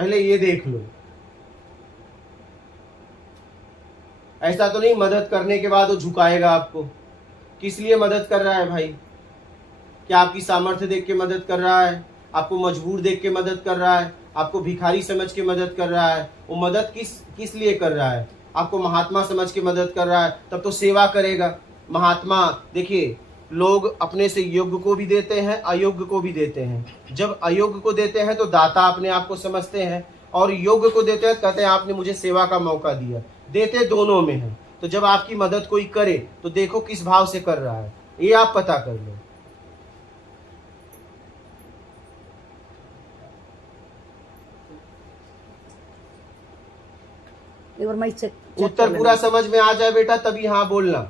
पहले ये देख लो। ऐसा तो नहीं मदद करने के बाद वो झुकाएगा आपको। किस लिए मदद कर रहा है भाई? क्या आपकी सामर्थ्य देख के मदद कर रहा है? आपको मजबूर देख के मदद कर रहा है? आपको भिखारी समझ के मदद कर रहा है? वो मदद किस लिए कर रहा है? आपको महात्मा समझ के मदद कर रहा है, तब तो सेवा करेगा। महात्मा देखिए, लोग अपने से योग्य को भी देते हैं, अयोग्य को भी देते हैं। जब अयोग्य को देते हैं तो दाता अपने आप को समझते हैं, और योग्य को देते हैं कहते हैं आपने मुझे सेवा का मौका दिया। देते दोनों में है। तो जब आपकी मदद कोई करे तो देखो किस भाव से कर रहा है, ये आप पता कर लो। उत्तर पूरा समझ में आ जाए बेटा तभी हाँ बोलना,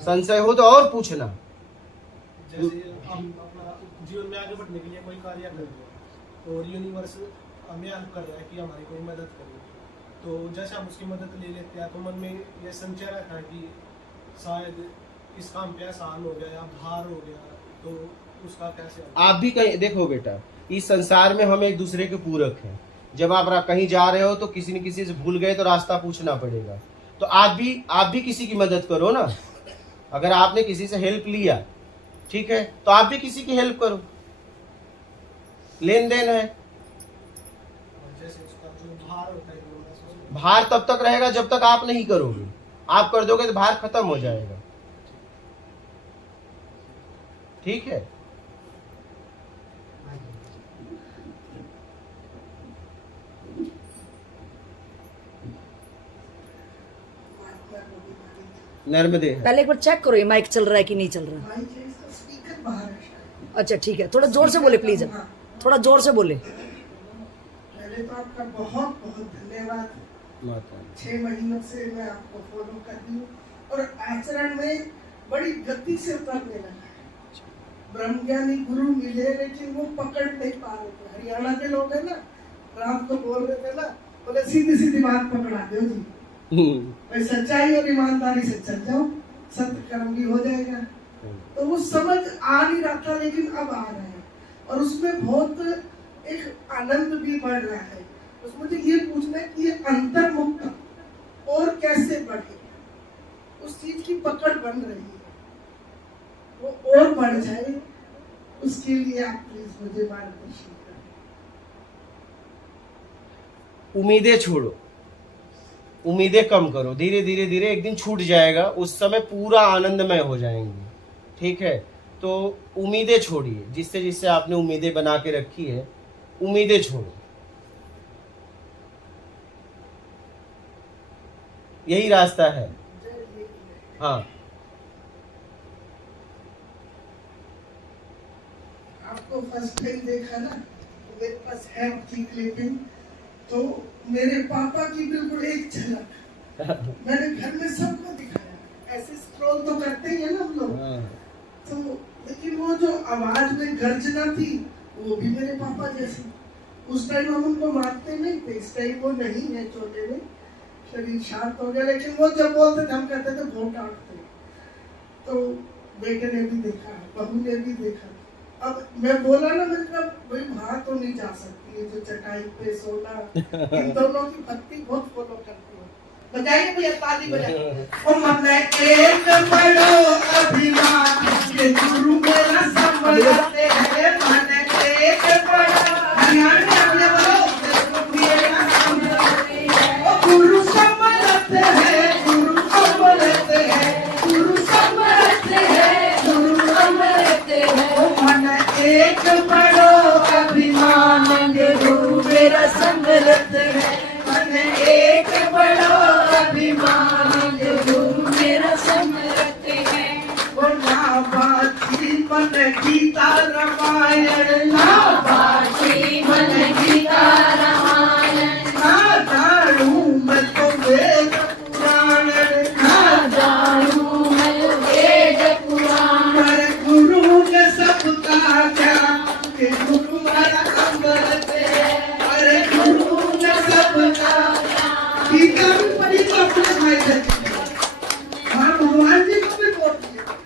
संशय हो तो और पूछना। जैसे हम अपना जीवन में आगे बढ़ने के लिए कोई कार्य कर रहे हैं और यूनिवर्स हमें हेल्प कर रहा है कि हमारी कोई मदद करे, तो जैसे हम उसकी मदद ले लेते हैं तो मन में ये संशय रहता है कि शायद इस काम पे आसान हो गया या भार हो गया, तो उसका कैसे? आप भी कहीं देखो बेटा, इस संसार में हम एक दूसरे के पूरक हैं। जब आप कहीं जा रहे हो तो किसी न किसी से भूल गए तो रास्ता पूछना पड़ेगा। तो आप भी किसी की मदद करो ना। अगर आपने किसी से हेल्प लिया, ठीक है, तो आप भी किसी की हेल्प करो। लेन देन है। जैसे उसका जो भार होता है, भार तब तक रहेगा जब तक आप नहीं करोगे। आप कर दोगे तो भार खत्म हो जाएगा। ठीक है। नर्मदे पहले एक बार चेक करो ये माइक चल रहा है कि नहीं चल रहा। अच्छा ठीक है, थोड़ा जोर से बोले प्लीज, थोड़ा जोर से बोले। पहले तो आपका बहुत बहुत धन्यवाद। 6 महीनों से मैं आपको फॉलो कर रही हूँ और आचरण में बड़ी गति से उतरने लगा है। ब्रह्मज्ञानी गुरु मिले लेकिन वो पकड़ नहीं पा रहे थे। हरियाणा के लोग है ना, रात को बोल रहे थे ना, बोले सीधी सीधी बात पकड़ा दो जी, भाई सच्चाई और ईमानदारी से चल जाओ, सत्य कर्म भी हो जाएगा। तो वो समझ आ नहीं रहा था, लेकिन अब आ रहा है और उसमें बहुत एक आनंद भी बढ़ रहा है। बस मुझे ये पूछना है कि ये अंतर्मुक्त और कैसे बढ़े, उस चीज की पकड़ बन रही है, वो और बढ़ जाए, उसके लिए आप प्लीज मुझे मार्गदर्शन करें। उम्मीदें छोड़ो, उम्मीदें कम करो। धीरे धीरे धीरे एक दिन छूट जाएगा, उस समय पूरा आनंदमय हो जाएंगे। ठीक है, तो उम्मीदें छोड़िए। जिससे आपने उम्मीदें बना के रखी है, उम्मीदें छोड़ो। यही रास्ता है। हाँ, आपको फर्स्ट टाइम देखा ना, मेरे पास है की क्लिपिंग, तो मेरे पापा की बिल्कुल एक झलक मैंने घर में सबको दिखाया। ऐसे स्क्रॉल तो करते ही है ना हम लोग, तो लेकिन वो जो आवाज में गर्जना थी वो भी मेरे पापा जैसी। उस टाइम हम उनको मानते नहीं थे, इस टाइम वो नहीं है, छोटे में शरीर शांत हो गया, लेकिन वो जब बोलते थे हम कहते थे बहुत डांटते। तो बेटे ने भी देखा, बहू ने भी देखा। अब मैं बोला ना, मैंने कहा भाई वहां तो नहीं जा सकती है, जो चटाई पे सोना, इन दोनों की भक्ति बहुत फॉलो करती हूँ। बजाइए भैया, ताली बजाइए। ओ मन एक बड़ो अभिमान के गुरु मेरा संभलते हैं, मन एक बड़ो हरियाणा में अपने बोलो मेरा संभलते हैं, ओ गुरु संभलते हैं, गुरु संभलते हैं, गुरु संभलते हैं, गुरु संभलते हैं। ओ मन एक बड़ो अभिमान के गुरु मेरा संभलते हैं, मन एक बड़ो अभिमान के गुरु मेरा संभलते हैं। वो ना बाजी मन गीता रामायण, ना बाजी मन गीता रामायण, ना जानू मैं तो वेद पुराण, ना जानू मैं वेद पुराण, पर गुरु ने सबका ज्ञान के गुरु मेरा संभलते हैं, पर गुरु ने सबका गीता भी पढ़ी तो अपने भाई देते, हाँ भगवान जी को भी बोल दिया।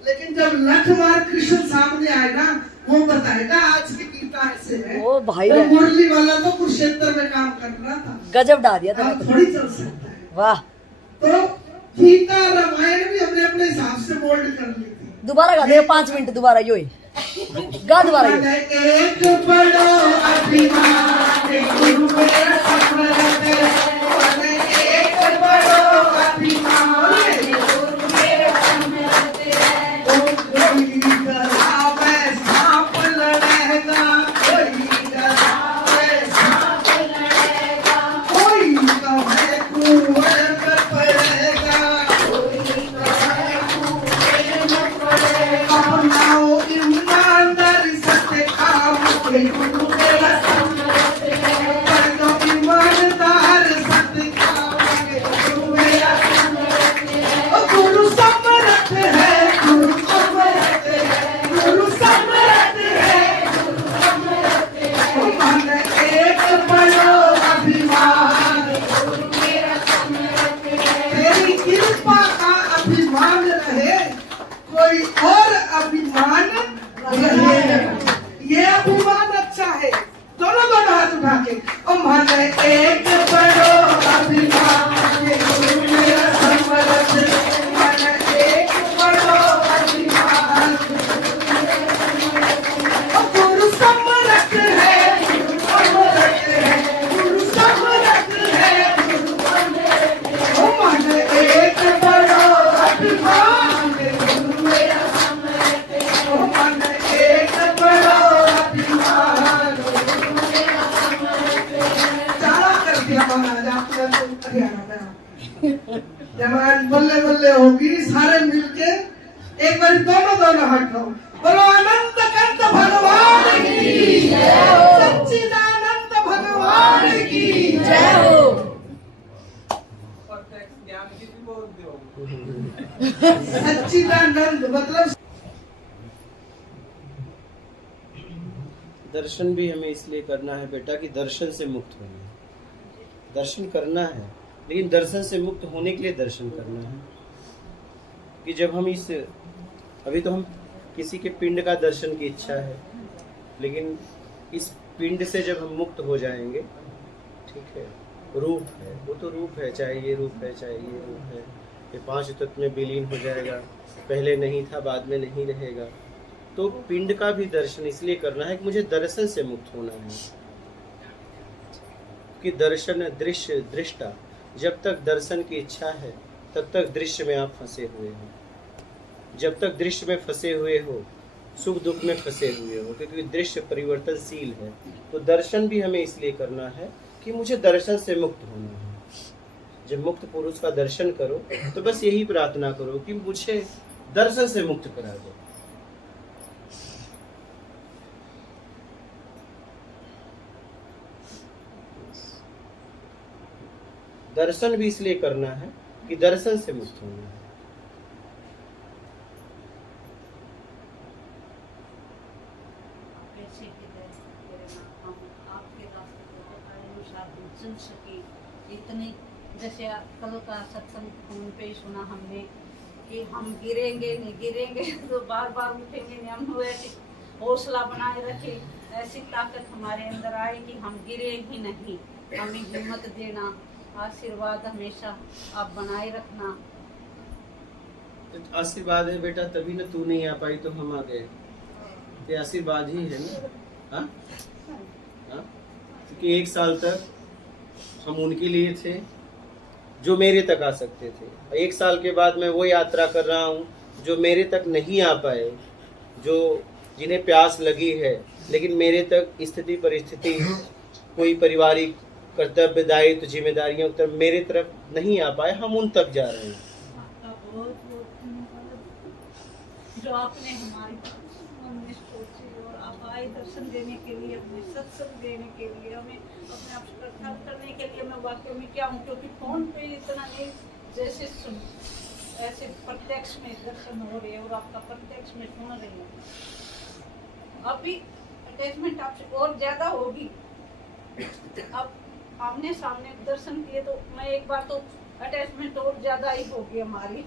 लेकिन जब लठ मार कृष्ण सामने आएगा, वो बताएगा आज की गीता क्षेत्र में काम कर रहा था, गजब डा दिया था अब थोड़ी चल सकता है। वाह। तो गीता रामायण भी हमने अपने हिसाब से मोल्ड कर ली थी। दोबारा गा दे 5 मिनट दोबारा यो ही गा दोबारा यो। एक बड़ो अभिमान गुरु मेरा समर्थ है, एक बड़ो अभिमान गुरु मेरा समर्थ है। कोई डरावे सांप लड़ेगा, कोई डरावे सांप लड़ेगा, कोई कहे कुएं में पड़ेगा, कोई कहे कुएं में पड़ेगा। अपनाओ ईमानदारी सत्य काम के गुरु मेरा समर्थ है, अपनाओ ईमानदार सत्य काम के गुरु मेरा समर्थ है। गुरु समर्थ है, गुरु समर्थ है, गुरु समर्थ है, गुरु समर्थ है। मन एक बड़ो अभिमान गुरु मेरा समर्थ है। तेरी कृपा का अभिमान रहे, कोई और अभिमान रहे। ये अभिमान अच्छा है। दोनों हाथ उठा के और मन एक बड़ो अभिमान गुरु मेरा समर्थ है, मन एक बड़ो अभिमान गुरु समर्थ है, गुरु समर्थ है, गुरु समर्थ है, गुरु समर्थ है। मन एक बड़ो अभिमान गुरु मेरा समर्थ है, मन एक बड़ो अभिमान गुरु मेरा समर्थ है। चारा कर दिया महाराज आपने तो हरियाणा में। जवान बल्ले बल्ले होगी सारे मिलके एक बार दोनों हाथ लो, बोलो अनंत कंत भगवान की जय हो, सच्चिदानंद भगवान की जय हो। सच्चिदानंद मतलब दर्शन भी हमें इसलिए करना है बेटा कि दर्शन से मुक्त होना है। दर्शन करना है, लेकिन दर्शन से मुक्त होने के लिए दर्शन करना है। कि जब हम अभी तो हम किसी के पिंड का दर्शन की इच्छा है, लेकिन इस पिंड से जब हम मुक्त हो जाएंगे, ठीक है, रूप है, वो तो रूप है, चाहे ये रूप है चाहे ये रूप है, ये 5 तत्व में विलीन हो जाएगा, पहले नहीं था बाद में नहीं रहेगा। तो पिंड का भी दर्शन इसलिए करना है कि मुझे दर्शन से मुक्त होना है। कि दर्शन दृश्य दृष्टा, जब तक दर्शन की इच्छा है तब तक दृश्य में आप फंसे हुए हो। जब तक दृश्य में फंसे हुए हो, सुख दुख में फंसे हुए हो, क्योंकि दृश्य परिवर्तनशील है। तो दर्शन भी हमें इसलिए करना है कि मुझे दर्शन से मुक्त होना है। जब मुक्त पुरुष का दर्शन करो तो बस यही प्रार्थना करो कि मुझे दर्शन से मुक्त करा दो। दर्शन भी इसलिए करना है कि दर्शन से मुक्त होना है। इतनी जैसे कल का सत्संग फोन पे सुना हमने कि हम गिरेंगे नहीं गिरेंगे तो बार बार उठेंगे नहीं, हम ऐसे हौसला बनाए रखे, ऐसी ताकत हमारे अंदर आए कि हम गिरे ही नहीं। हमें हिम्मत देना, आशीर्वाद हमेशा आप बनाए रखना। आशीर्वाद है बेटा, तभी ना तू नहीं आ पाई तो हम आ गए। ये आशीर्वाद ही है ना। हाँ हाँ, क्योंकि 1 साल तक हम उनके लिए थे जो मेरे तक आ सकते थे। 1 साल के बाद मैं वो यात्रा कर रहा हूँ जो मेरे तक नहीं आ पाए, जो जिन्हें प्यास लगी है लेकिन मेरे तक स्थिति परिस्थिति, कोई पारिवारिक कर्तव्य दायित्व जिम्मेदारियों तरफ मेरे तरफ नहीं आ पाए, हम उन तक जा रहे हैं। आपका बहुत बहुत धन्यवाद जो आपने हमारी मन में सोची और आप आए दर्शन देने के लिए, अपने सत्संग देने के लिए, हमें अपने आप से प्रार्थना करने के लिए। मैं वाकई में क्या हूँ, क्योंकि फोन पे इतना नहीं, जैसे ऐसे प्रत्यक्ष में दर्शन हो रहे हैं और आपका प्रत्यक्ष में सुन रहे हैं। अभी अटैचमेंट आपसे और ज्यादा होगी। अब आमने सामने दर्शन किए तो मैं एक बार तो अटैचमेंट और ज्यादा ही होगी हमारी।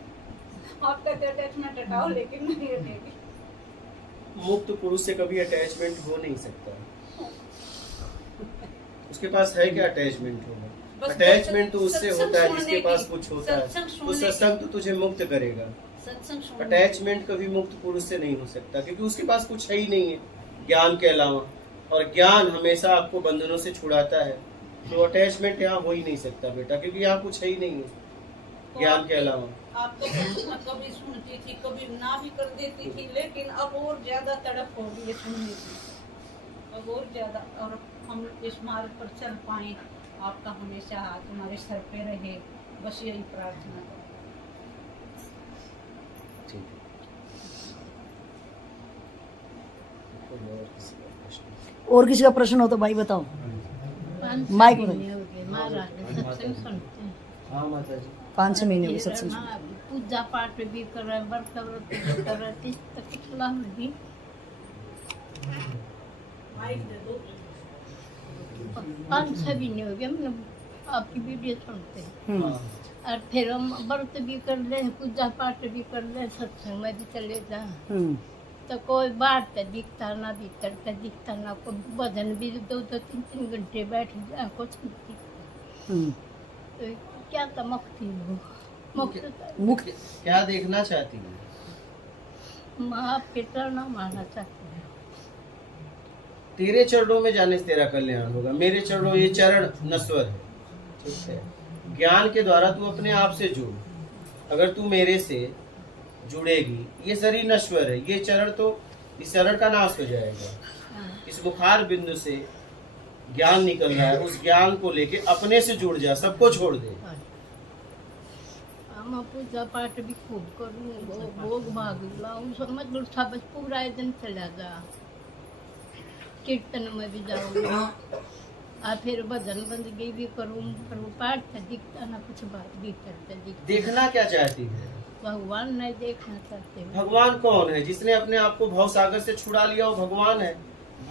आप कहते अटैचमेंट हटाओ, लेकिन नहीं हटेगी। मुक्त पुरुष से कभी अटैचमेंट हो नहीं सकता। उसके पास है क्या अटैचमेंट होगा? बस अटैचमेंट तो उससे सत्संग होता है सुनने जिसके की- पास कुछ होता है। सत्संग तो सुनने सत्संग तो तुझे मुक्त करेगा। सत्संग सुनने अटैचमेंट कभी मुक्त पुरुष से नहीं हो सकता, क्योंकि उसके पास कुछ है ही नहीं है ज्ञान के अलावा, और ज्ञान हमेशा आपको बंधनों से छुड़ाता है। तो अटैचमेंट यहाँ हो ही नहीं सकता बेटा, क्योंकि यहाँ कुछ है ही नहीं है ज्ञान के अलावा। आपको मैं कभी सुनती थी, कभी ना भी कर देती थी, लेकिन अब और ज्यादा तड़प हो गई है सुनने की, अब और ज्यादा। और हम इस मार्ग पर चल पाए, आपका हमेशा हाथ हमारे सर पे रहे, बस यही प्रार्थना करो। ठीक है। कोई और किसी का प्रश्न? और किसी का प्रश्न हो तो भाई बताओ। माइक बताइए। सत्संग सुनते हैं। हाँ माता जी। 5-6 महीने हो सत्संग। हाँ, पूजा पाठ भी कर रहे हैं, व्रत भी कर रहे थे, तो पिछला नहीं 5-6 महीने हो गए हमने आपकी वीडियो सुनते हैं। और फिर हम व्रत भी कर ले, पूजा पाठ भी कर ले, सत्संग में भी चले जा, तो कोई बात तो दिखता ना, भीतर तो दिखता ना, कोई भजन भी 2-2, 3-3 घंटे बैठ जाए, कुछ नहीं दिखता। तो क्या तो मुक्ति हो, मुक्ति मुक्त क्या देखना चाहती है? माँ आपके चरण माना चाहते हैं। तेरे चरणों में जाने से तेरा कल्याण होगा। मेरे चरणों, ये चरण नश्वर है, ठीक है। ज्ञान के द्वारा तू अपने आप से जुड़। अगर तू मेरे से जुड़ेगी, ये शरीर नश्वर है, ये चरण तो, इस चरण का नाश हो जाएगा। इस मुखार बिंदु से ज्ञान निकल रहा है, उस ज्ञान को लेके अपने से जुड़ जा, सबको छोड़ दे। हम पूजा पाठ भी खूब करूँ, भोग भाग लाऊं, समझ लो सब पूरा दिन चला जा, कीर्तन में भी जाऊँ, और फिर भजन बंदगी भी करूँ, पाठ तो दिखता ना, कुछ बात भी करते दिखता। देखना क्या चाहती है? भगवान नहीं देखना चाहते। भगवान कौन है? जिसने अपने आप को भव सागर से छुड़ा लिया वो भगवान है।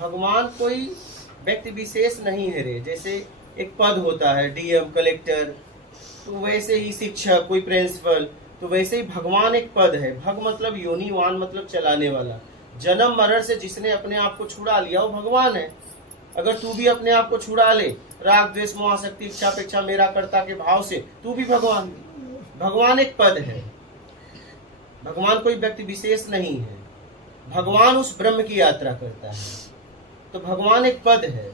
भगवान कोई व्यक्ति विशेष नहीं है रे। जैसे एक पद होता है, डीएम, कलेक्टर, तो वैसे ही शिक्षक, कोई प्रिंसिपल, तो वैसे ही भगवान एक पद है। भग मतलब योनि, वान मतलब चलाने वाला। जन्म मरण से जिसने अपने आप को छुड़ा लिया वो भगवान है। अगर तू भी अपने आप को छुड़ा ले, राग द्वेष मोह आसक्ति इच्छा अपेक्षा मेरा कर्ता के भाव से, तू भी भगवान। भगवान एक पद है, भगवान कोई व्यक्ति विशेष नहीं है। भगवान उस ब्रह्म की यात्रा करता है, तो भगवान एक पद है।